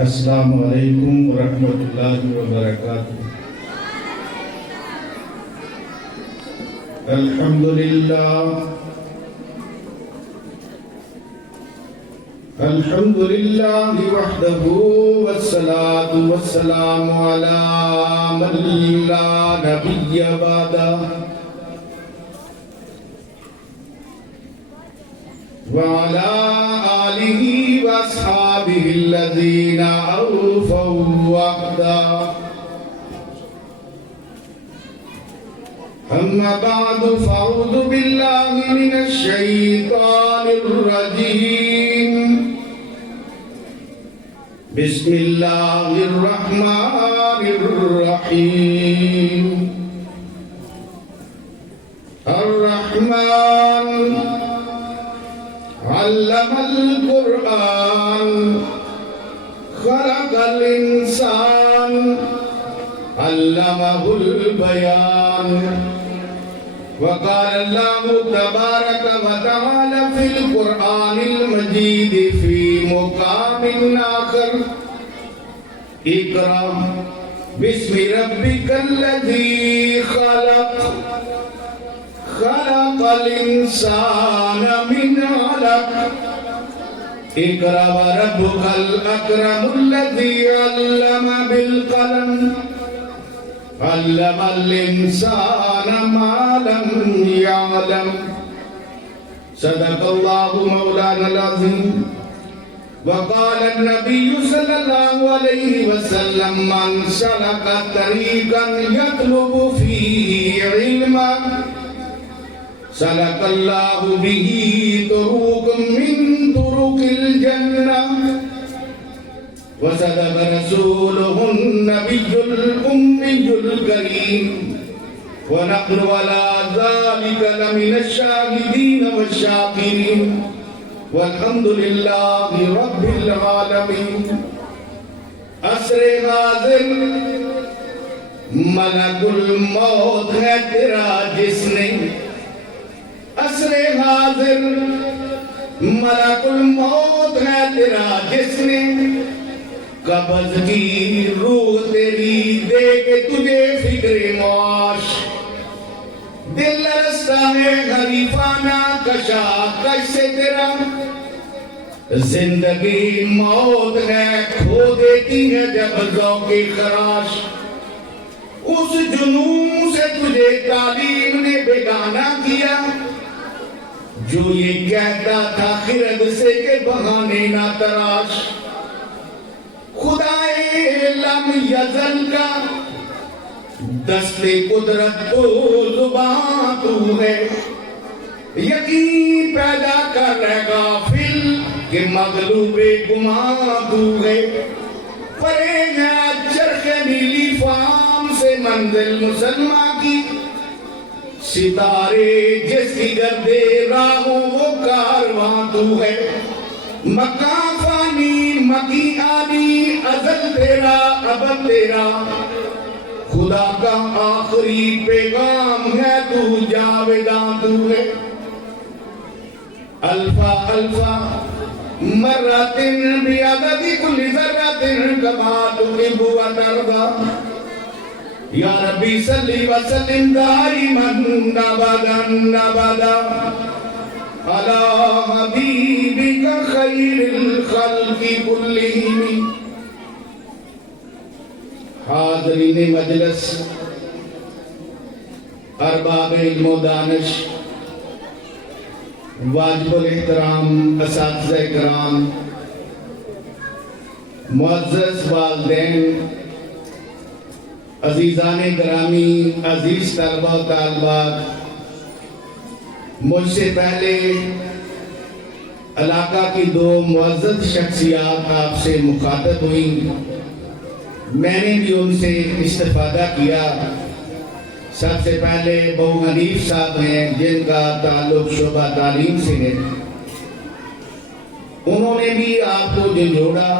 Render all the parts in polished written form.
السلام علیکم ورحمۃ اللہ وبرکاتہ۔ الحمد للہ وحدہ والصلاة والسلام علی من لا نبی بعدہ وعلى آلہ واصحابہ الذین اوفوا وعدا۔ اما بعد فاعوذ باللہ من الشیطان الرجیم، بسم اللہ الرحمن الرحیم۔ الرحمن علم القرآن خلق الانسان علمہ البیان۔ وقال اللہ تبارک وتعالی فی القرآن المجید فی مقام آخر، اقرأ بسم ربک الذی خلق خلق الانسان من علق، اقرأ وربک الاکرم الذی علم بالقلم علم الانسان ما لم يعلم۔ صدق اللہ مولانا العظیم۔ وقال النبی صلی اللہ علیہ وسلم من سلک طریقا یطلب فیہ علما سلک اللہ بہ طرقا من طرق الجنہ۔ وصدق رسوله النبي الأمي الكريم، ونحن على ذلك لمن الشاهدين والشاكرين، والحمد لله رب العالمين۔ عصر حاضر ملک الموت ہے تیرا جس نے، عصر حاضر ملک الموت ہے تیرا جس نے، قبض کی روح تیری دے کے تجھے فکر معاش، دل لرزتا ہے غریبانہ کشاکش سے تیرا، زندگی موت ہے کھو دیتی ہے جب ذوق خراش، اس جنون سے تجھے تعلیم نے بیگانہ کیا، جو یہ کہتا تھا خرد سے کہ بہانے نہ تراش۔ خدائے لم یزل کا دست قدرت تو زبان تو ہے، یقین پیدا کر رہے غافل کہ مغلوب گمان تو ہے، پرے گیا چرخ نیلی فام سے منزل مسلمہ کی، ستارے جس کی گردے راہوں وہ کارواں تو ہے، مکان فانی مکی آنی ازل تیرا ابد تیرا، خدا کا آخری پیغام ہے تو جاویداں تو ہے۔ الفا الفا مرات بیعدد کل ذرات کما تحب و ترضا، یا ربی صلی وسلم دائما ابدا ابدا علی حبیبک خیر الخلق کلہم۔ حاضرین مجلس، ارباب علم و دانش، واجب الاحترام اساتذہ کرام، معزز والدین، عزیزان گرامی، عزیز طلبہ و طالبات، مجھ سے پہلے علاقہ کی دو معزز شخصیات آپ سے مخاطب ہوئیں، میں نے بھی ان سے استفادہ کیا۔ سب سے پہلے بہو حنیف صاحب ہیں جن کا تعلق شعبہ تعلیم سے ہے، انہوں نے بھی آپ کو جھنجھوڑا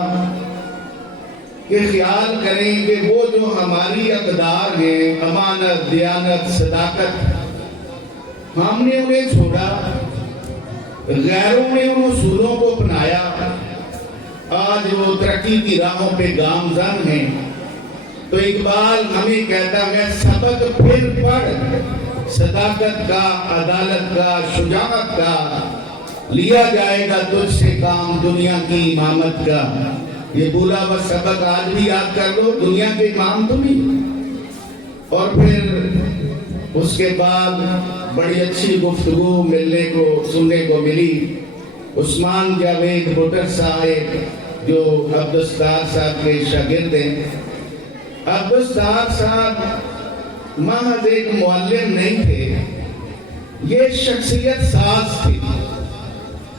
کہ خیال کریں کہ وہ جو ہماری اقدار ہیں، امانت، دیانت، صداقت، ہم نے انہیں چھوڑا، غیروں نے ان اصولوں کو اپنایا، آج وہ ترقی کی راہوں پہ گامزن ہیں. تو اقبال ہمیں کہتا ہے سبق پھر پڑھ، صداقت کا، عدالت کا، شجاعت کا، لیا جائے گا تجھ سے کام دنیا کی امامت کا. یہ بولا وہ سبق آج بھی یاد کر لو، دنیا کے امام تم ہی. اور پھر اس کے بعد بڑی اچھی گفتگو ملنے کو سننے کو ملی. عثمان جاوید بھٹر صاحب جو عبدالستار صاحب کے شاگرد ہیں. عبدالستار صاحب محض ایک معلم نہیں تھے، یہ شخصیت ساز تھی.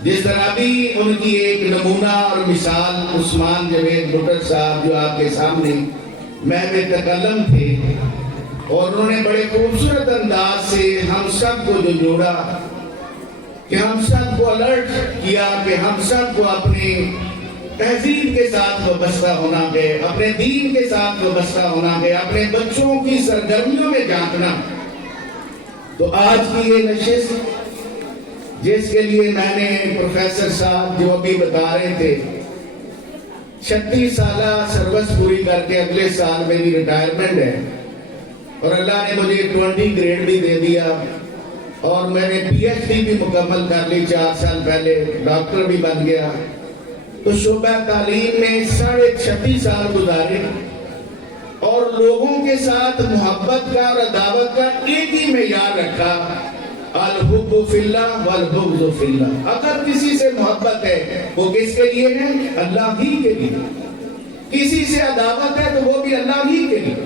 جس طرح بھی ان کی ایک نمونہ اور مثال عثمان جاوید بھٹر صاحب جو آپ کے سامنے محو تکلم تھے، اور انہوں نے بڑے خوبصورت انداز سے ہم سب کو جو جوڑا، کہ ہم سب کو الرٹ کیا کہ ہم سب کو اپنے تہذیب کے ساتھ وابستہ ہونا ہے، اپنے دین کے ساتھ وابستہ ہونا ہے، اپنے بچوں کی سرگرمیوں میں جھانکنا. تو آج کی یہ نشست جس کے لیے میں نے پروفیسر صاحب جو ابھی بتا رہے تھے 36 سالہ سروس پوری کر کے اگلے سال میری ریٹائرمنٹ ہے، اور اللہ نے مجھے 20 گریڈ بھی دے دیا، اور میں نے پی ایچ ڈی بھی مکمل کر لی 4 سال پہلے، ڈاکٹر بھی بن گیا. تو شعبہ تعلیم میں 36.5 سال گزارے، اور لوگوں کے ساتھ محبت کا اور عداوت کا ایک ہی معیار رکھا، الحب فی اللہ والبغض فی اللہ. اگر کسی سے محبت ہے وہ کس کے لیے ہے؟ اللہ ہی کے لیے. کسی سے عداوت ہے تو وہ بھی اللہ ہی کے لیے.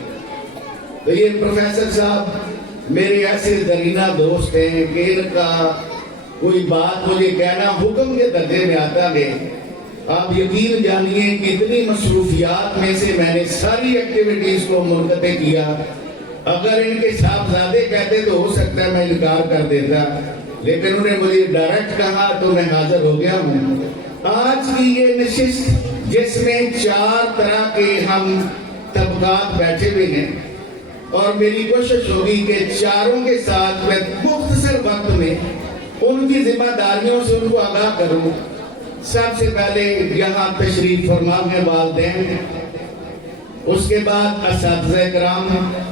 تو یہ پروفیسر صاحب میرے ایسے درینہ دوست ہیں کہ ان کا کوئی بات مجھے کہنا حکم کے درجے میں آتا ہے. آپ یقین جانیے کہ اتنی مصروفیات میں سے میں نے ساری ایکٹیویٹیز کو منقطع کیا. اگر ان کے صاحبزادے کہتے تو ہو سکتا ہے میں انکار کر دیتا، لیکن انہوں نے مجھے ڈائریکٹ کہا تو میں حاضر ہو گیا ہوں. آج کی یہ نشست جس میں 4 طرح کے ہم طبقات بیٹھے ہوئے ہیں، اور میری کوشش ہوگی کہ چاروں کے ساتھ میں مختصر وقت میں ان کی ذمہ داریوں سے ان کو آگاہ کروں. سب سے پہلے یہاں تشریف فرما ہے والدین، اس کے بعد اساتذہ کرام ہیں،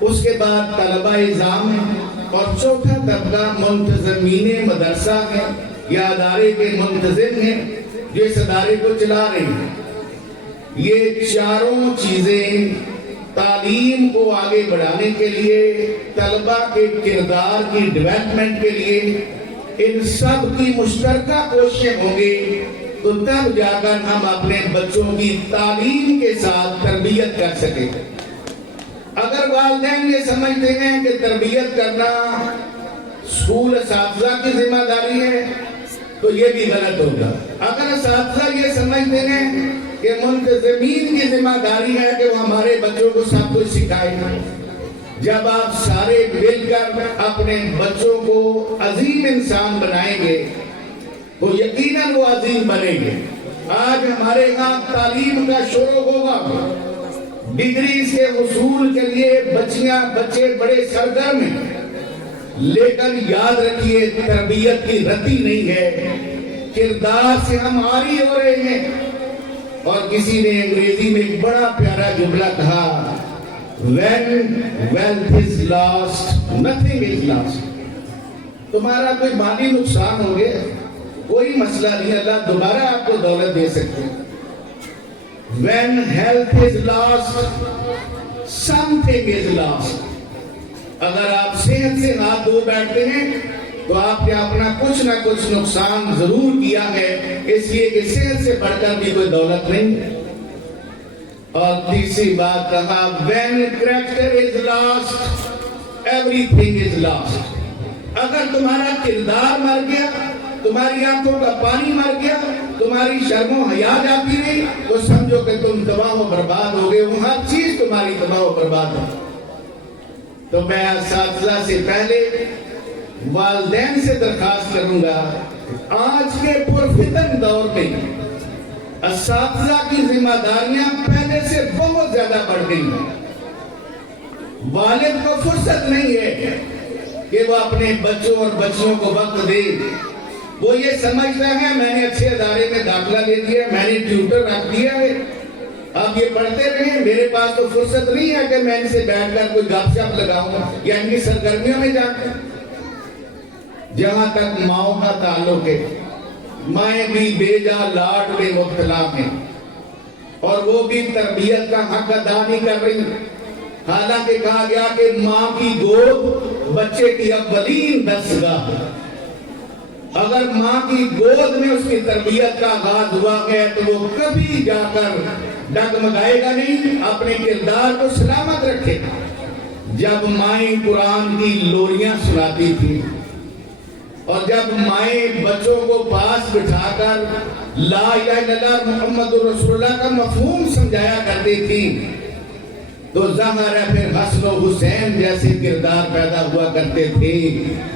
اس کے بعد طلبہ اعزام ہیں، اور چوتھا طبقہ منتظمین مدرسہ ہیں یا ادارے کے منتظم ہیں جو اس ادارے کو چلا رہے ہیں. یہ چاروں چیزیں تعلیم کو آگے بڑھانے کے لیے، طلبہ کے کردار کی ڈیولپمنٹ کے لیے، ان سب کی مشترکہ کوششیں ہوں گی تو تب جا کر ہم اپنے بچوں کی تعلیم کے ساتھ تربیت کر سکیں. اگر والدین یہ سمجھتے ہیں کہ تربیت کرنا اسکول اساتذہ کی ذمہ داری ہے تو یہ بھی غلط ہوگا. اگر اساتذہ یہ سمجھتے ہیں کہ منتظمین کی ذمہ داری ہے کہ وہ ہمارے بچوں کو سب کچھ سکھائیں، جب آپ سارے مل کر اپنے بچوں کو عظیم انسان بنائیں گے تو یقیناً وہ عظیم بنیں گے. آج ہمارے یہاں تعلیم کا شروع ہوگا، ڈگریز کے حصول کے لیے بچیاں بچے بڑے سرگرم ہیں، لیکن یاد رکھیے تربیت کی رتی نہیں ہے، کردار سے ہم عاری ہو رہے ہیں. اور کسی نے انگریزی میں ایک بڑا پیارا جملہ کہا، when wealth is lost nothing is lost. تمہارا کوئی مالی نقصان ہو گیا کوئی مسئلہ نہیں، اللہ دوبارہ آپ کو دولت دے سکتے ہیں. when health is lost something is lost. اگر آپ صحت سے ہاتھ دھو بیٹھتے ہیں تو آپ نے اپنا کچھ نہ کچھ نقصان ضرور کیا ہے، اس لیے کہ صحت سے بڑھ کر بھی کوئی دولت نہیں. اور تیسری بات کہا when character is lost everything is lost. اگر تمہارا کردار مر گیا، تمہاری آنکھوں کا پانی مر گیا، تمہاری شرم و حیا جاتی رہی تو سمجھو کہ تم تباہ و برباد ہو گئے، وہ ہر چیز تمہاری تباہ و برباد ہے. تو میں اساتذہ سے پہلے والدین سے درخواست کروں گا، آج کے پرفتن دور میں اساتذہ کی ذمہ داریاں پہلے سے بہت زیادہ بڑھ گئی ہیں. والد کو فرصت نہیں ہے کہ وہ اپنے بچوں اور بچیوں کو وقت دے. وہ یہ سمجھتا ہے میں نے اچھے ادارے میں داخلہ لے دیا، میں نے ٹیوٹر رکھ دیا ہے، اب یہ پڑھتے رہیں، میرے پاس تو فرصت نہیں ہے کہ میں ان سے بیٹھ کر کوئی گپ شپ لگاؤں یا ان کی سرگرمیوں میں جا کر۔ جہاں تک ماؤں کا تعلق ہے، مائیں بھی بیجا لاڈ میں مبتلا ہیں اور وہ بھی تربیت کا حق ادا نہیں کر رہی۔ حالانکہ کہا گیا کہ ماں کی گود بچے کی اولین دستگاہ ہے۔ اگر ماں کی گود میں اس کی تربیت کا آغاز ہوا ہے تو وہ کبھی جا کر ڈگمگائے گا نہیں، اپنے کردار کو سلامت رکھے گا۔ جب مائیں قرآن کی لوریاں سناتی تھی اور جب مائیں بچوں کو پاس بٹھا کر لا الہ الا اللہ محمد رسول اللہ کا مفہوم سمجھایا کرتی تھی تو ظاہر ہے پھر حسن و حسین جیسے کردار پیدا ہوا کرتے تھے۔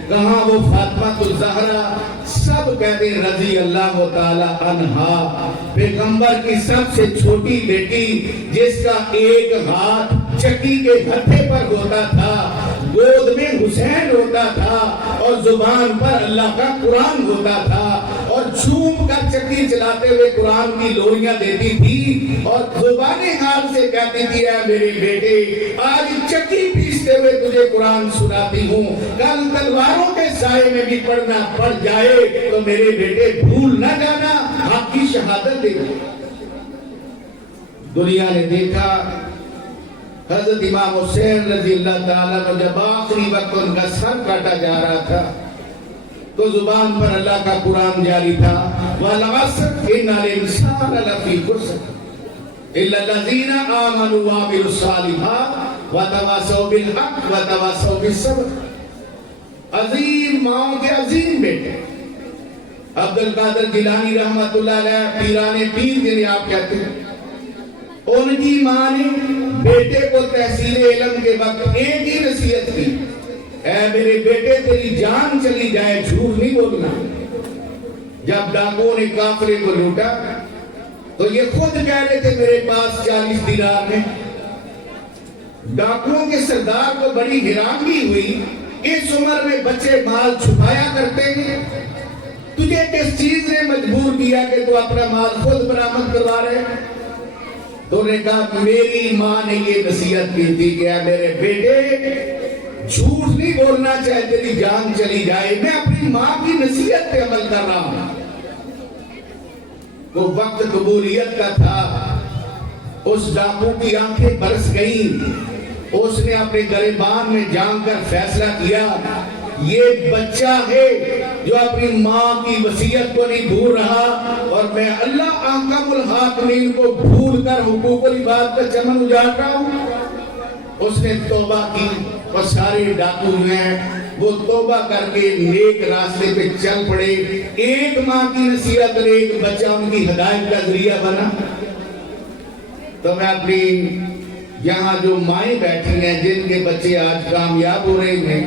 کہاں وہ فاطمہ الزہرا، سب کہتے رضی اللہ تعالی عنہا، پیغمبر کی سب سے چھوٹی بیٹی جس کا ایک ہاتھ چکی کے ہتھے پر ہوتا تھا، گود میں حسین ہوتا تھا اور زبان پر اللہ کا قرآن ہوتا تھا اور جھوم کر چکی چلاتے ہوئے قرآن کی لوریاں دیتی تھی اور زبان حال سے کہتی تھی اے میرے بیٹے آج چکی پیستے ہوئے تجھے قرآن سناتی ہوں، کل تلواروں کے سائے میں بھی پڑھنا پڑ جائے تو میرے بیٹے بھول نہ جانا، حق کی شہادت دے۔ دنیا نے دیکھا حضرت امام حسین رضی اللہ تعالیٰ کو جب آخری وقت ان کا سر کاٹا جا رہا تھا تو زبان پر اللہ کا قرآن جاری تھا، وَالْعَصْرِ إِنَّ الْإِنسَانَ لَفِي خُسْرٍ إِلَّا الَّذِينَ آمَنُوا وَعَمِلُوا الصَّالِحَاتِ وَتَوَاصَوْا بِالْحَقِّ وَتَوَاصَوْا بِالصَّبْرِ۔ عظیم ماؤں کے عظیم بیٹے عبد القادر جیلانی رحمت اللہ علیہ پیران پیر جنہیں آپ کہتے ہیں، ان کی ماں نے بیٹے کو تحصیل علم کے وقت ایک ہی نصیحت کی، اے میرے بیٹے تیری جان چلی جائے جھوٹ نہیں بولنا۔ جب ڈاکوؤں نے کافرے کو لوٹا تو یہ خود کہہ رہے تھے میرے پاس 40 دینار ہیں۔ ڈاکوؤں کے سردار کو بڑی حیرانگی ہوئی، اس عمر میں بچے مال چھپایا کرتے ہیں، تجھے کس چیز نے مجبور کیا کہ تو اپنا مال خود برآمد کروا رہے؟ تو نے کہا میری ماں نے یہ نصیحت کی تھی کہ میرے بیٹے جھوٹ نہیں بولنا چاہے تیری جان چلی جائے، میں اپنی ماں کی نصیحت پہ عمل کر رہا ہوں۔ وہ وقت قبولیت کا تھا، اس ڈاکو کی آنکھیں برس گئیں، اس نے اپنے گریبان میں جان کر فیصلہ کیا یہ بچہ ہے جو اپنی ماں کی وصیت کو نہیں بھول رہا اور میں اللہ احکم الحاکمین کو بھول کر حقوق العباد کا چمن اجاڑ رہا ہوں۔ اس نے توبہ کی اور سارے ڈاکو ہیں وہ توبہ کر کے نیک راستے پہ چل پڑے۔ ایک ماں کی نصیحت اور ایک بچہ ان کی ہدایت کا ذریعہ بنا۔ تو میں اپنی یہاں جو مائیں بیٹھی ہیں جن کے بچے آج کامیاب ہو رہے ہیں،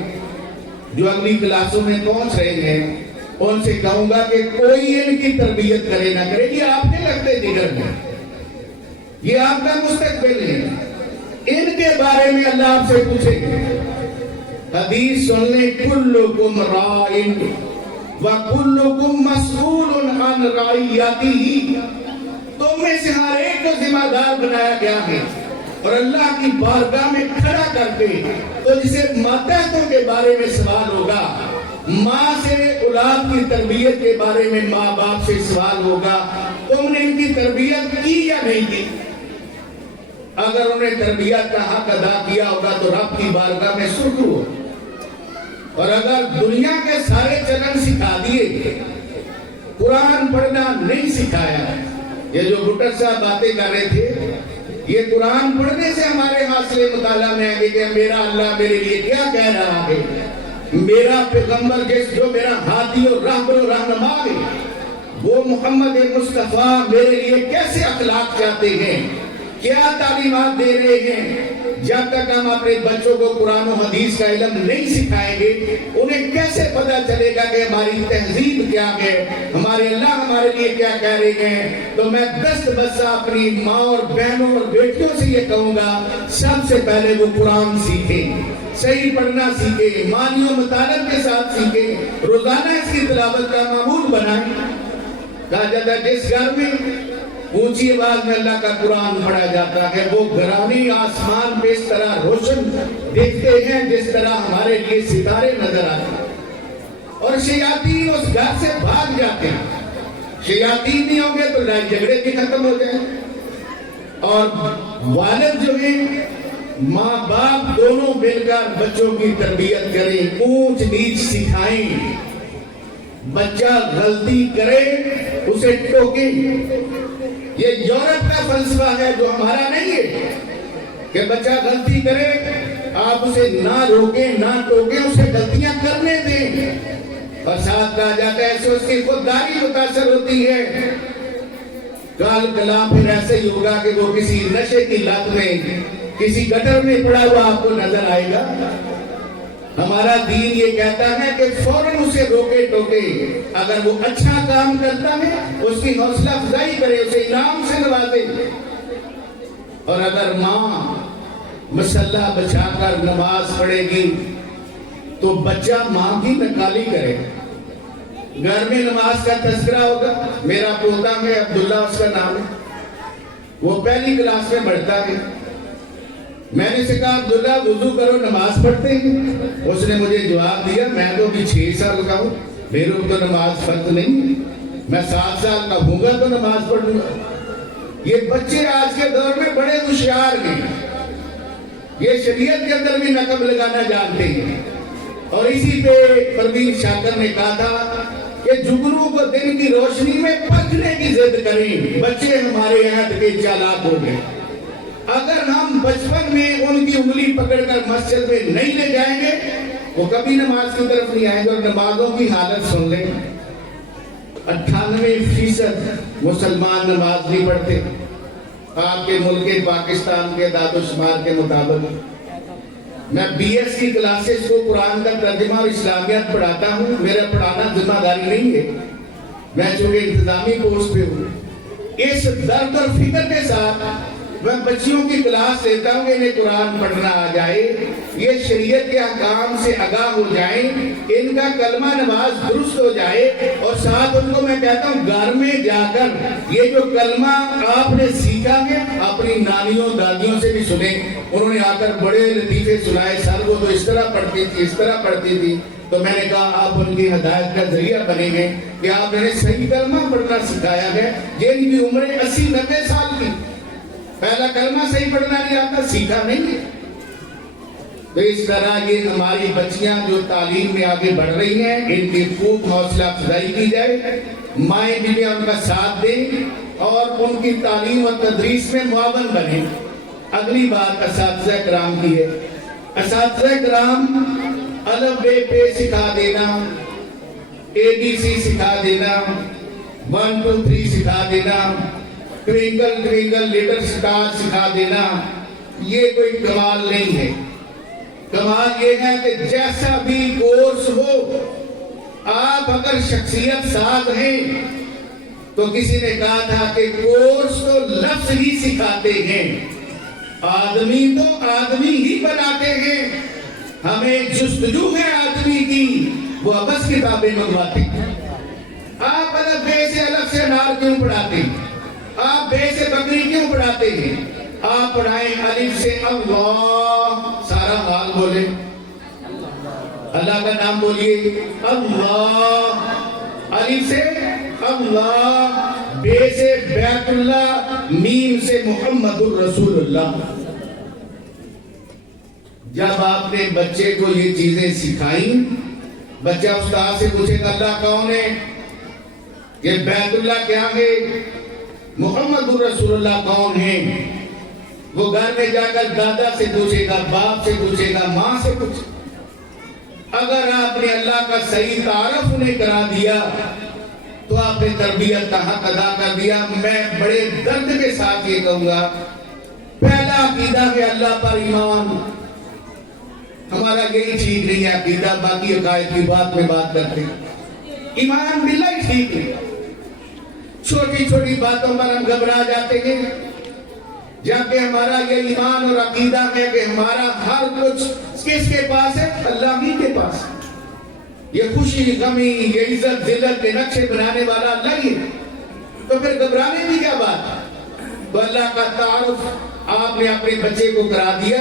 جو اگلی کلاسوں میں پہنچ رہے ہیں، ان سے کہوں گا کہ کوئی ان کی تربیت کرے نہ کرے، یہ آپ کے لگتے جگر میں، یہ آپ کا مستقبل ہے، ان کے بارے میں اللہ آپ سے پوچھے گا۔ حدیث سن لیں، کلکم رائن وکلکم مسئول عن رعیتہ، تم میں سے ہر ایک کو ذمہ دار بنایا گیا ہے اور اللہ کی بارگاہ میں کھڑا کرتے تو جسے ماتحتوں کے بارے میں سوال ہوگا، ماں سے اولاد کی تربیت کے بارے میں ماں باپ سے سوال ہوگا، تم نے ان کی تربیت کی یا نہیں کی؟ اگر انہیں تربیت کا حق ادا کیا ہوگا تو رب کی بارگاہ میں سرخرو ہو، اور اگر دنیا کے سارے چلن سکھا دیے، قرآن پڑھنا نہیں سکھایا، یہ جو بٹر صاحب باتیں کر رہے تھے، یہ قرآن پڑھنے سے ہمارے حاصل مطالعہ میں آگے کہ میرا اللہ میرے لیے کیا کہہ رہا ہے، میرا پیغمبر جو میرا ہادی اور رہبر و رہنما ہے، وہ محمد مصطفیٰ میرے لیے کیسے اخلاق چاہتے ہیں، کیا تعلیمات دے رہے ہیں۔ جب تک ہم اپنے بچوں کو قرآن و حدیث کا علم نہیں سکھائیں گے، انہیں کیسے پتا چلے گا کہ ہماری تہذیب کیا ہے، ہمارے اللہ ہمارے لیے کیا کہہ رہے ہیں؟ تو میں دست بستہ اپنی ماں اور بہنوں اور بیٹیوں سے یہ کہوں گا، سب سے پہلے وہ قرآن سیکھیں، صحیح پڑھنا سیکھے، معنی و مطالب کے ساتھ سیکھے، روزانہ اس کی تلاوت کا معمول بنائیں۔ کہا جاتا ہے جس گھر میں اونچی آواز میں اللہ کا قرآن پڑھا جاتا ہے وہ گھرانے آسمان پہ اس طرح روشن دیکھتے ہیں جس طرح ہمارے لیے ستارے نظر آتے ہیں، اور شیاطین اس گھر سے بھاگ جاتے ہیں۔ شیاطین نہیں ہوں گے تو لڑائی جھگڑے بھی ختم ہو جائیں، اور والد جو ہیں ماں باپ دونوں مل کر بچوں کی تربیت کریں، اونچ نیچ سکھائیں۔ بچہ غلطی کرے اسے ٹوکیں۔ یہ یورپ کا فلسفہ ہے جو ہمارا نہیں ہے کہ بچہ غلطی کرے آپ اسے نہ روکیں نہ ٹوکیں، اسے غلطیاں کرنے دیں، اور ساتھ کہا جاتا ہے ایسے اس کی خودداری متاثر ہوتی ہے۔ کال کلام پھر ایسے ہی ہوگا کہ وہ کسی نشے کی لت میں کسی گٹر میں پڑا ہوا آپ کو نظر آئے گا۔ ہمارا دین یہ کہتا ہے کہ فوراً اسے روکے ٹوکے، اگر وہ اچھا کام کرتا ہے اس کی حوصلہ افزائی کرے، اسے انعام سے نوازے، اور اگر ماں مسلح بچا کر نماز پڑھے گی تو بچہ ماں کی نکالی کرے۔ گھر میں نماز کا تذکرہ ہوگا۔ میرا پوتا ہے عبداللہ اس کا نام ہے، وہ پہلی کلاس میں پڑھتا ہے۔ میں نے سے کہا عبداللہ وضو کرو نماز پڑھتے ہیں؟ اس نے مجھے جواب دیا میں تو ابھی 6 سال کا ہوں، میرے اوپر نماز فرض نہیں، میں 7 سال کا ہوں گا تو نماز پڑھوں گا۔ یہ بچے آج کے دور میں بڑے ہوشیار ہیں، یہ شریعت کے اندر بھی نقب لگانا جانتے ہیں، اور اسی پہ پروین شاکر نے کہا تھا کہ جگنوں کو دن کی روشنی میں پکنے کی ضد کریں۔ بچے ہمارے عہد کے چالاک ہو گئے، اگر ہم بچپن میں ان کی انگلی پکڑ کر مسجد میں نہیں لے جائیں گے وہ کبھی نماز کی طرف نہیں آئیں گے۔ اور نمازوں کی حالت سن لیں، 98% مسلمان نماز نہیں پڑھتے آپ کے ملک پاکستان کے اعداد و شمار کے مطابق۔ میں بی ایس کی کلاسز کو قرآن کا ترجمہ اور اسلامیات پڑھاتا ہوں، میرا پڑھانا ذمہ داری نہیں ہے، میں چونکہ انتظامی پوسٹ پہ ہوں۔ اس درد اور فکر کے ساتھ میں بچیوں کی کلاس لیتا ہوں کہ انہیں قرآن پڑھنا آ جائے، یہ شریعت کے احکام سے آگاہ ہو جائیں، ان کا کلمہ نماز درست ہو جائے، اور ساتھ ان کو میں کہتا ہوں گھر میں جا کر یہ جو کلمہ آپ نے سیکھا ہے اپنی نانیوں دادیوں سے بھی سنیں۔ انہوں نے آ کر بڑے لطیفے سنائے، سر وہ تو اس طرح پڑھتی تھی اس طرح پڑھتی تھی، تو میں نے کہا آپ ان کی ہدایت کا ذریعہ بنے گے کہ آپ نے صحیح کلمہ پڑھنا سکھایا ہے، جن کی عمریں 80-90 سال کی، پہلا کلمہ صحیح پڑھنا نہیں آتا، سیکھا نہیں ہے۔ تو اس طرح یہ ہماری بچیاں جو تعلیم میں آگے بڑھ رہی ہیں ان کی خوب حوصلہ افزائی کی جائے، مائیں بھی ان کا ساتھ دیں اور ان کی تعلیم و تدریس میں معاون بنیں۔ اگلی بات اساتذہ کرام کی ہے۔ اساتذہ کرام الف بے پے سکھا دینا، ABC سکھا دینا، 1 2 3 سکھا دینا، ٹوینکل ٹوینکل لٹل سٹار سکھا دینا، یہ کوئی کمال نہیں ہے۔ کمال یہ ہے کہ جیسا بھی کورس ہو، آپ اگر شخصیت ساز ہیں تو کسی نے کہا تھا کہ کورس تو لفظ ہی سکھاتے ہیں، آدمی تو آدمی ہی بناتے ہیں، ہمیں جستجو ہے آدمی کی، وہ بس کتابیں منگواتے ہیں۔ آپ الف بے سے الف سے نار کیوں پڑھاتے ہیں؟ آپ بے سے بکری کیوں پڑھاتے ہیں؟ آپ پڑھائیں الف سے اللہ، سارا حال بولے، اللہ کا نام بولیے، اللہ، الف سے اللہ، بے سے بیت اللہ، میم سے محمد الرسول اللہ۔ جب آپ نے بچے کو یہ چیزیں سکھائیں، بچہ استاد سے پوچھے گا اللہ کون ہے، یہ بیت اللہ کیا ہے، محمد الرسول اللہ کون ہے، وہ گھر میں جا کر دادا سے پوچھے گا، باپ سے پوچھے گا، ماں سے پوچھے گا۔ اگر آپ نے اللہ کا صحیح تعارف انہیں کرا دیا تو آپ نے تربیت کا حق ادا کر دیا۔ میں بڑے درد کے ساتھ یہ کہوں گا، پہلا عقیدہ ہے اللہ پر ایمان، ہمارا یہی ٹھیک نہیں ہے عقیدہ، باقی عقائد کی بات میں بات کرتے ہیں، ایمان باللہ ہی ٹھیک ہے۔ چھوٹی چھوٹی باتوں پر ہم گھبرا جاتے ہیں، جبکہ ہمارا یہ ایمان اور عقیدہ ہے کہ ہمارا ہر کچھ کس کے پاس ہے؟ اللہ ہی کے پاس. یہ خوشی غمی یہ عزت ذلت کے نقشے بنانے والا اللہ ہی ہے. تو پھر گھبرانے کی کیا بات؟ تو اللہ کا تعارف آپ نے اپنے بچے کو کرا دیا،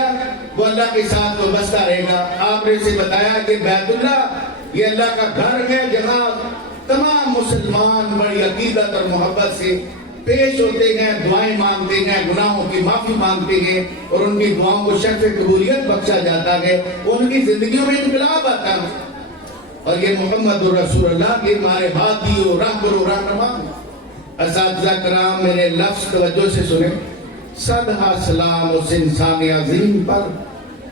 وہ اللہ کے ساتھ وابستہ رہے گا. آپ نے اسے بتایا کہ بیت اللہ یہ اللہ کا گھر ہے جہاں تمام مسلمان بڑی عقیدت اور محبت سے پیش ہوتے ہیں، دعائیں مانگتے ہیں، گناہوں کی معافی مانگتے ہیں اور ان کی دعاؤں کو شرف قبولیت بخشا جاتا ہے، ان کی زندگیوں میں انقلاب آتا ہے. اور یہ محمد رسول اللہ یہ ہمارے ہادی و رہبر و رہنما. اساتذہ کرام میرے لفظ توجہ سے سنیں. صدہ سلام اس انسان عظیم پر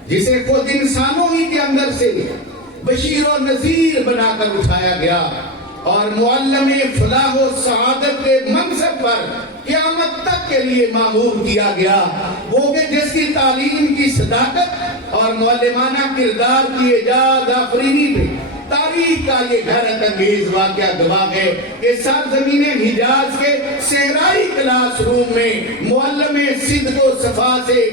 جسے خود انسانوں ہی کے اندر سے بشیر و نذیر بنا کر اٹھایا گیا اور معلم فلاح و سعادت کے منصب پر قیامت تک کے لیے مامور کیا گیا. وہ کہ جس کی تعلیم کی صداقت اور معلمانہ کردار کی ایجاد آفرینی پہ تاریخ کا یہ حیرت انگیز واقعہ گواہ ہے کہ سرزمین حجاز کے صحرائی کلاس روم میں معلم صدق و صفا سے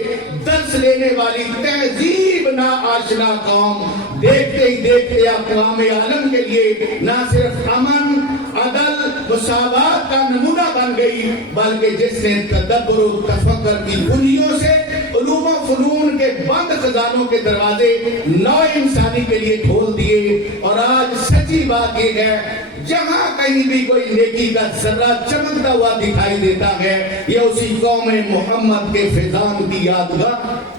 درس لینے والی تہذیب نا آشنا قوم دیکھتے ہی دیکھتے اقوام عالم کے لیے نہ صرف امن عدل مساوات کا نمونہ بن گئی بلکہ جس نے تدبر و تفکر کی بنیوں سے علوم و فنون کے بند خزانوں کے دروازے نو انسانی کے لیے کھول دیے. اور آج سچی بات یہ ہے جہاں کہیں بھی کوئی نیکی کا ذرہ چمکتا ہوا دکھائی دیتا ہے یہ اسی قوم محمد کے فیضان کی یادگار.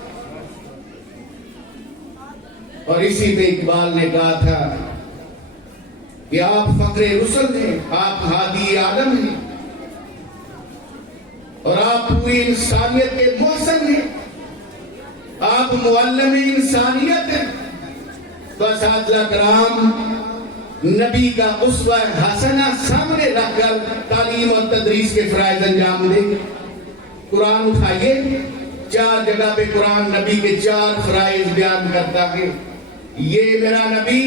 اور اسی پہ اقبال نے کہا تھا کہ آپ فخر رسل ہیں، آپ ہادی عالم ہیں اور آپ پوری انسانیت کے محسن ہیں، آپ معلم انسانیت ہیں. تو اساتذہ کرام نبی کا اسوہ حسنہ سامنے رکھ کر تعلیم اور تدریس کے فرائض انجام دیں. قرآن اٹھائیے، 4 جگہ پہ قرآن نبی کے 4 فرائض بیان کرتا ہے. یہ میرا نبی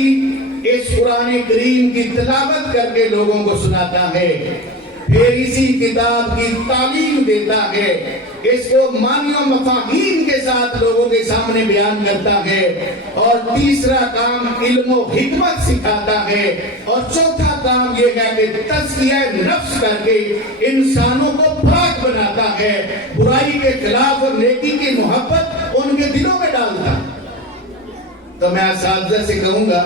اس قرآن کریم کی تلاوت کر کے لوگوں کو سناتا ہے، پھر اسی کتاب کی تعلیم دیتا ہے، اس کو معنی و مفاہیم کے ساتھ لوگوں کے سامنے بیان کرتا ہے، اور تیسرا کام علم و حکمت سکھاتا ہے، اور چوتھا کام یہ ہے کہ تزکیہ نفس کر کے انسانوں کو پاک بناتا ہے، برائی کے خلاف اور نیکی کی محبت ان کے دلوں میں ڈالتا ہے. تو میں اساتذہ سے کہوں گا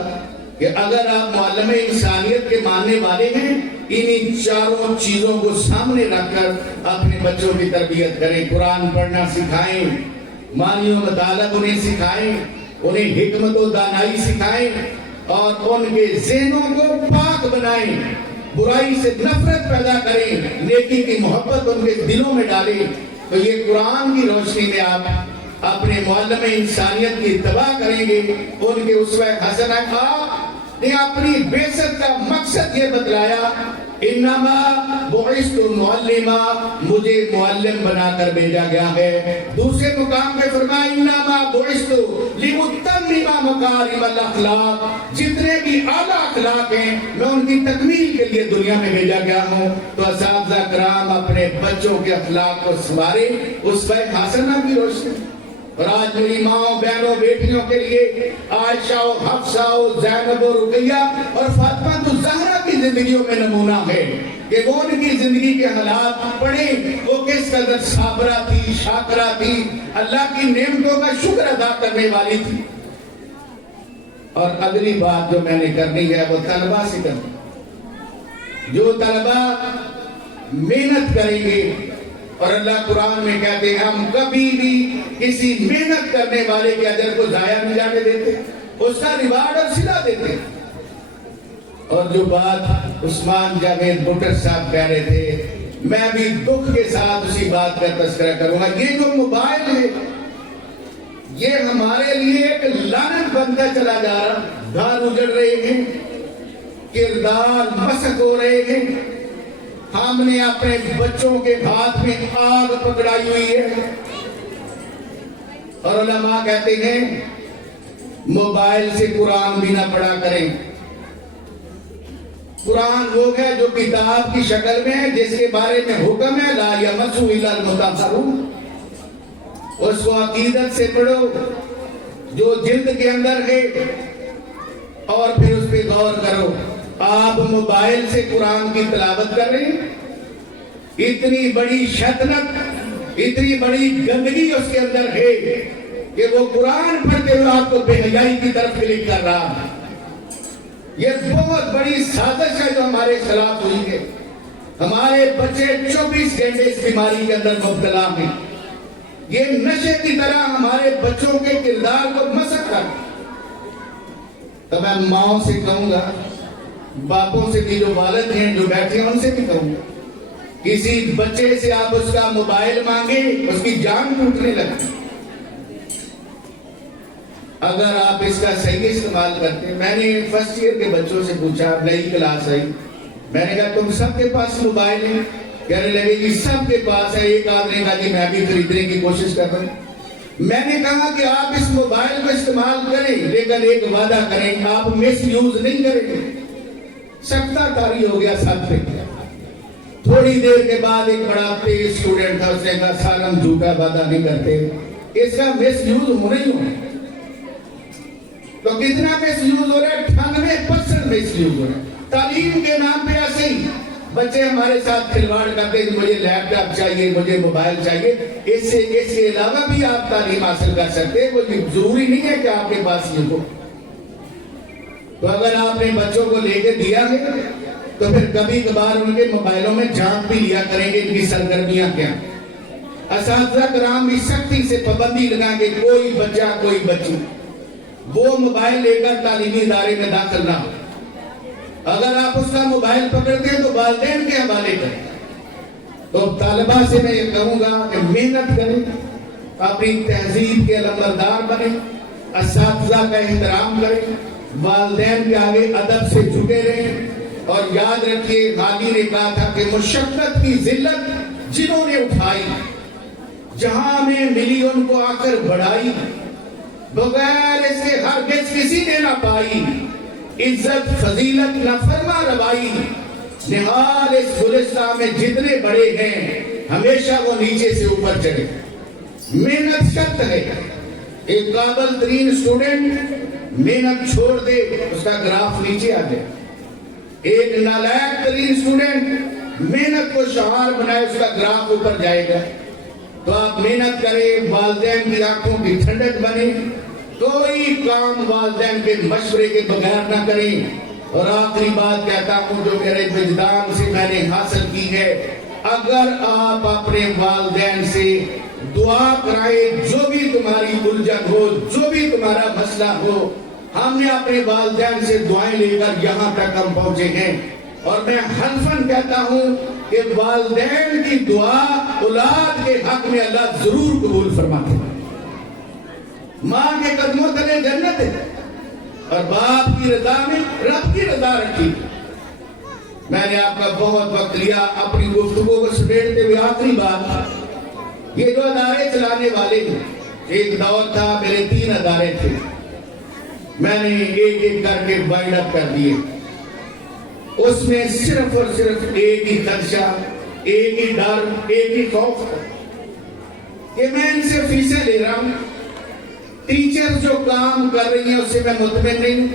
کہ اگر آپ معلم انسانیت کے ماننے والے ہیں انہی 4 چیزوں کو سامنے رکھ کر اپنے بچوں کی تربیت کریں. قرآن پڑھنا سکھائیں، معنی و مطالب انہیں سکھائیں، انہیں حکمت و دانائی سکھائیں اور ان کے ذہنوں کو پاک بنائیں، برائی سے نفرت پیدا کریں، نیکی کی محبت ان کے دلوں میں ڈالیں. تو یہ قرآن کی روشنی میں آپ اپنے معلم انسانیت کی اتباع کریں گے. ان کے اسوہ حسنہ آپ نے اپنی بعثت کا مقصد یہ بتلایا، انما بعثت معلما، مجھے معلم بنا کر بھیجا گیا ہے. دوسرے مقام پہ فرمایا انما بعثت لاتمم مکارم الاخلاق، جتنے بھی اعلیٰ اخلاق ہیں میں ان کی تکمیل کے لیے دنیا میں بھیجا گیا ہوں. تو اساتذہ کرام اپنے بچوں کے اخلاق کو سنواریں اسوہ حسنہ کی روشنی. اور آج میری ماں بہنوں بیٹیوں کے لیے عائشہ و حفصہ و زینب و رقیہ اور فاطمہ الزہرا کی زندگیوں میں نمونہ ہے کہ وہ ان کی زندگی کے حالات پڑھیں، وہ کس قدر صابرہ تھی، شاکرہ تھی، اللہ کی نعمتوں کا شکر ادا کرنے والی تھی. اور اگلی بات جو میں نے کرنی ہے وہ طلبہ سے کرنی. جو طلبہ محنت کریں گے، اور اللہ قرآن میں کہتے ہیں ہم کبھی بھی کسی محنت کرنے والے کے اجر کو ضائع نہیں جانے دیتے، اس کا ریوارڈ اور صلہ دیتے. اور جو بات عثمان جاوید بٹر صاحب کہہ رہے تھے میں بھی دکھ کے ساتھ اسی بات کا تذکرہ کروں گا. یہ جو موبائل ہے یہ ہمارے لیے ایک لعنت بنتا چلا جا رہا. گھر اجڑ رہے ہیں، کردار مسخ ہو رہے ہیں. ہم نے اپنے بچوں کے ہاتھ میں آگ پکڑائی ہوئی ہے. اور علماء کہتے ہیں موبائل سے قرآن بھی نہ پڑھا کریں. قرآن وہ ہے جو کتاب کی شکل میں ہے، جس کے بارے میں حکم ہے لا یمسہ الا المطہرون. اس کو عقیدت سے پڑھو، جو جلد کے اندر ہے، اور پھر اس پہ غور کرو. آپ موبائل سے قرآن کی تلاوت کر رہے ہیں. اتنی بڑی شیطنت، اتنی بڑی گندگی اس کے اندر ہے کہ وہ قرآن پڑھتے ہوئے آپ کو بے حیائی کی طرف کلک کر رہا ہے. یہ بہت بڑی سازش ہے جو ہمارے خلاف ہوئی ہے. ہمارے بچے 24 گھنٹے اس بیماری کے اندر مبتلا ہیں. یہ نشے کی طرح ہمارے بچوں کے کردار کو مسخ کر. تو میں ماؤں سے کہوں گا، باپوں سے بھی، جو والد ہیں جو بیٹھے ہیں ان سے بھی کہوں گا، کسی بچے سے آپ اس کا موبائل مانگیں اس کی جان ٹوٹنے لگتی. اگر آپ اس کا صحیح استعمال کرتے ہیں. میں نے فرسٹ ایئر کے بچوں سے پوچھا، نئی کلاس آئی، میں نے کہا تم سب کے پاس موبائل ہے؟ کہنے لگے جی سب کے پاس ہے. ایک آدمی نے کہا جی میں بھی خریدنے کی کوشش کر رہا ہوں. میں نے کہا کہ آپ اس موبائل کو استعمال کریں لیکن ایک وعدہ کریں، آپ مس یوز نہیں کریں گے. سکتہ کاری ہو گیا سب پہ. تھوڑی دیر کے بعد ایک بڑا تیز اسٹوڈنٹ تھا، اس نے کہا سال ہم جھوٹا وعدہ نہیں کرتے، اس کا مس یوز ہونا ہی ہونا. تو کتنا مس یوز ہو رہا ہے؟ 98% مس یوز ہو رہا ہے. تعلیم کے نام پہ ایسے ہی بچے ہمارے ساتھ کھلواڑ کرتے ہیں، مجھے لیپ ٹاپ چاہیے، مجھے موبائل چاہیے. اس کے علاوہ بھی آپ تعلیم حاصل کر سکتے ہیں. کوئی ضروری نہیں ہے کہ آپ کے پاس یہ ہو. تو اگر آپ نے بچوں کو لے کے دیا ہے تو پھر کبھی کبھار ان کے موبائلوں میں جانچ بھی لیا کریں گے ان کی سرگرمیاں کیا. اساتذہ کرام بھی سختی سے پابندی لگائیں گے کوئی بچہ کوئی بچی وہ موبائل لے کر تعلیمی ادارے میں داخل نہ ہو. اگر آپ اس کا موبائل پکڑتے ہیں تو والدین کے حوالے کریں. تو طالبہ سے میں یہ کہوں گا کہ محنت کریں، اپنی تہذیب کے علمبردار بنیں، اساتذہ کا احترام کریں، والدین کے آگے ادب سے جھکے رہیں. اور یاد رکھیے غازی نے کہا تھا کہ مشقت کی ذلت جنہوں نے اٹھائی، جہاں میں ملی ان کو آ کر بڑھائی، بغیر اس کے ہرگز کسی نے نہ پائی. عزت فضیلت نہ فرما روائی، نہال اس گلستان میں جتنے بڑے ہیں ہمیشہ وہ نیچے سے اوپر چڑھے. محنت شرط ہے. ایک قابل ترین اسٹوڈنٹ محنت چھوڑ دے اس کا گراف نیچے آ جائے. ایک نالائق ترین اسٹوڈنٹ محنت کو شعار بنائے اس کا گراف اوپر جائے گا. تو آپ محنت کریں، والدین کی آنکھوں کی ٹھنڈک بنے، کوئی کام والدین کے مشورے کے بغیر نہ کریں. اور آخری بات کہتا ہوں جو میرے وجدان سے میں نے حاصل کی ہے، اگر آپ اپنے والدین سے دعا کرائیں، جو بھی تمہاری الجھن ہو، جو بھی تمہارا مسئلہ ہو، ہم نے اپنے والدین سے دعائیں لے کر یہاں تک ہم پہنچے ہیں. اور میں حلفاً کہتا ہوں کہ والدین کی دعا اولاد کے حق میں اللہ ضرور قبول فرماتے ہیں. ماں کے قدموں تلے جنت ہے اور باپ کی رضا میں رب کی رضا رکھی. میں نے آپ کا بہت وقت لیا اپنی گفتگو کو سمیٹتے ہوئے. آخری بات، یہ جو ادارے چلانے والے ہیں، ایک دور تھا میرے 3 ادارے تھے، میں نے ایک ایک کر کے وائنڈ اپ کر دیے. اس میں صرف اور صرف ایک ہی خدشہ، ایک ہی ڈر، ایک ہی خوف کہ میں ان سے فیسیں لے رہا ہوں، ٹیچر جو کام کر رہی ہیں اس سے میں مطمئن نہیں،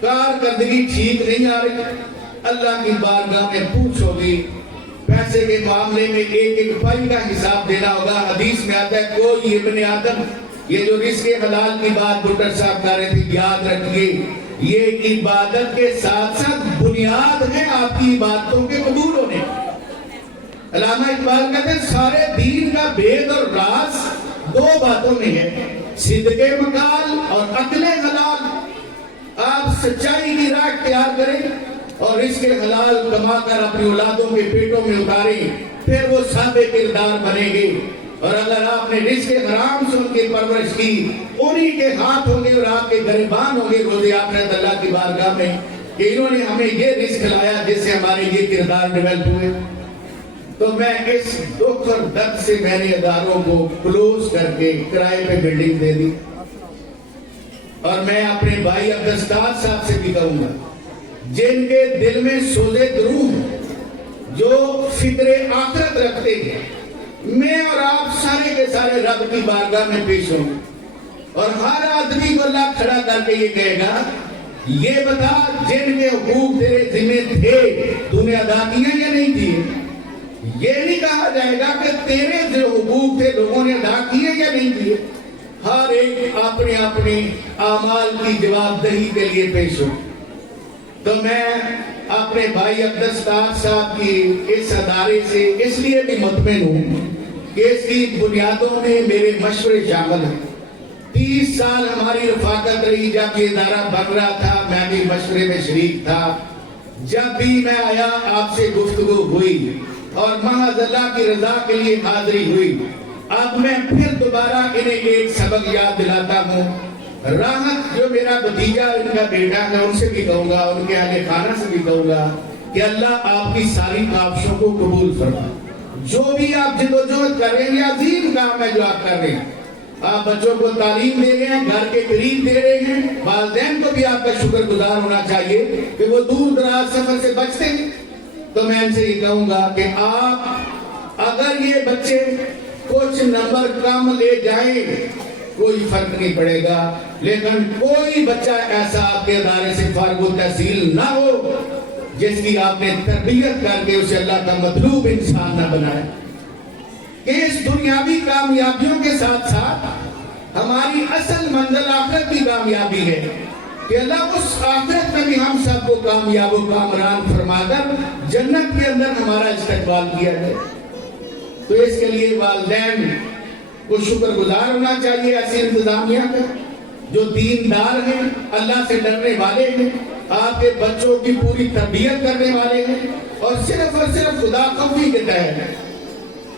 کارکردگی ٹھیک نہیں آ رہی. اللہ کی بارگاہ میں پوچھو گی، پیسے کے معاملے میں ایک ایک پائی کا حساب دینا ہوگا. حدیث میں آتا ہے کوئی ابن آدم، یہ جو رزق حلال کی بات بٹر صاحب کر رہے تھے، یاد رکھیے یہ عبادت کے ساتھ ساتھ بنیاد ہے آپ کی عبادتوں کے قبول ہونے. علامہ اقبال کہتے ہیں سارے دین کا بید اور راز 2 باتوں میں ہے، صدق مقال اور عقل حلال. آپ سچائی کی راہ اختیار کریں اور رزق حلال کما کر اپنی اولادوں کے پیٹوں میں اتاریں، پھر وہ صاحب کردار بنیں گے. اور اگر آپ نے رزق حرام سے ان کی پرورش کی، انہی کے ہاتھ ہوں گے اور آپ کے گریبان ہوں گے روز آخرت اللہ کی بارگاہ میں کہ انہوں نے ہمیں یہ رزق کھلایا جس سے ہمارے یہ کردار ڈیولپ ہوئے. تو میں اس دکھ اور درد سے میں نے اداروں کو کلوز کر کے کرائے پہ بلڈنگ دے دی. اور میں اپنے بھائی عبدالستار صاحب سے بھی کہوں گا جن کے دل میں سوز درود، جو فکر آخرت رکھتے ہیں، میں اور آپ سارے کے سارے رب کی بارگاہ میں پیش ہوں اور ہر آدمی کو اللہ کھڑا کر کے یہ کہے گا یہ بتا جن کے حقوق تیرے ذمہ تھے تو نے ادا کیے یا نہیں کیے. یہ نہیں کہا جائے گا کہ تیرے جو حقوق تھے لوگوں نے ادا کیے یا نہیں کیے. ہر ایک اپنے اپنے اعمال کی جواب دہی کے لیے پیش ہو. تو میں اپنے بھائی عبدالستار صاحب کی اس ادارے سے اس لیے بھی مطمئن ہوں کہ اس کی بنیادوں میں میرے مشورے شامل ہیں. 30 سال ہماری رفاقت رہی. جب یہ ادارہ بن رہا تھا میں بھی مشورے میں شریک تھا. جب بھی میں آیا آپ سے گفتگو ہوئی اور محض اللہ کی رضا کے لیے حاضری ہوئی. اب میں پھر دوبارہ انہیں ایک سبق یاد دلاتا ہوں. راحت جو میرا بھتیجا ان کا بیٹا ہے ان سے بھی کہوں گا, ان کے اہل خانہ سے بھی کہوں گا کہ اللہ آپ کی ساری کاوشوں کو قبول فرمائے. جو بھی آپ جدوجہد کر رہے ہیں عظیم کام ہے جو آپ کر رہے ہیں. آپ بچوں کو تعلیم دے رہے ہیں, گھر کے قریب دے رہے ہیں. والدین کو بھی آپ کا شکر گزار ہونا چاہیے کہ وہ دور دراز سفر سے بچتے ہیں. تو میں ان سے یہ کہوں گا کہ آپ اگر یہ بچے کچھ نمبر کم لے جائیں کوئی فرق نہیں پڑے گا, لیکن کوئی بچہ ایسا آپ کے ادارے سے فارغ التحصیل نہ ہو جس کی آپ نے تربیت کر کے اسے اللہ کا مطلوب انسان نہ بنائے. کہ اس دنیاوی کامیابیوں کے ساتھ ساتھ ہماری اصل منزل آخرت کی کامیابی ہے کہ اللہ اس آخرت میں بھی ہم سب کو کامیاب و کامران فرما کر جنت کے اندر ہمارا استقبال کیا جائے. تو اس کے لیے والدین کو شکر گزار ہونا چاہیے ایسی انتظامیہ کا جو دیندار ہیں, اللہ سے ڈرنے والے ہیں, آپ کے بچوں کی پوری تربیت کرنے والے ہیں اور صرف خدا خوفی کے تحت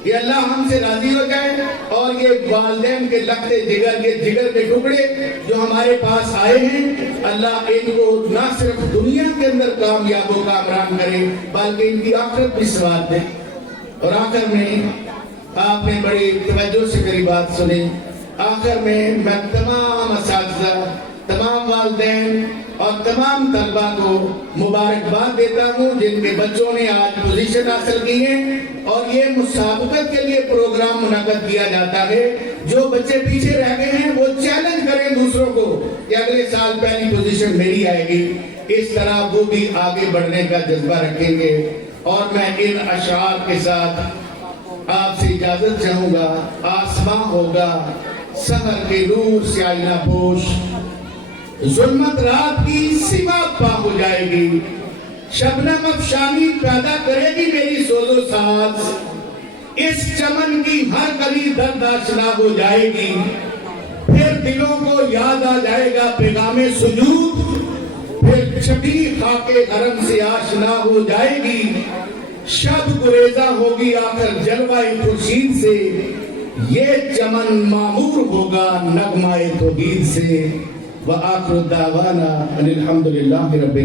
کہ اللہ ہم سے راضی ہو جائے. اور یہ والدین کے لگتے جگر کے جگر کے ٹکڑے جو ہمارے پاس آئے ہیں اللہ ان کو نہ صرف دنیا کے اندر کامیاب و کامران کرے بلکہ ان کی آخرت بھی ثواب دے. اور آخر میں آپ نے بڑی توجہ سے میری بات سنی. آخر میں تمام اساتذہ, تمام والدین اور تمام طلبہ کو مبارکباد دیتا ہوں جن کے بچوں نے آج پوزیشن حاصل کی ہے. اور یہ مسابقت کے لیے پروگرام منعقد کیا جاتا ہے. جو بچے پیچھے رہ گئے ہیں وہ چیلنج کریں دوسروں کو کہ اگلے سال پہلی پوزیشن میری آئے گی. اس طرح وہ بھی آگے بڑھنے کا جذبہ رکھیں گے. اور میں ان اشعار کے ساتھ آپ سے اجازت چاہوں گا. آسمان ہوگا سحر کے نور سے آئینہ پوش, ظلمت رات کی سوا پا ہو جائے گی, شبنم افشانی پیدا کرے گی میری سوز و ساز, اس چمن کی ہر گلی درد آشنا ہو جائے گی. پھر دلوں کو یاد آ جائے گا پیغام سجود, پھر چھٹی خاک حرم سے آشنا ہو جائے گی. شب گریزہ ہوگی آخر جلوہ خورشید سے, یہ چمن معمور ہوگا نغمہ توحید سے. وآخر دعوانا ان الحمدللہ رب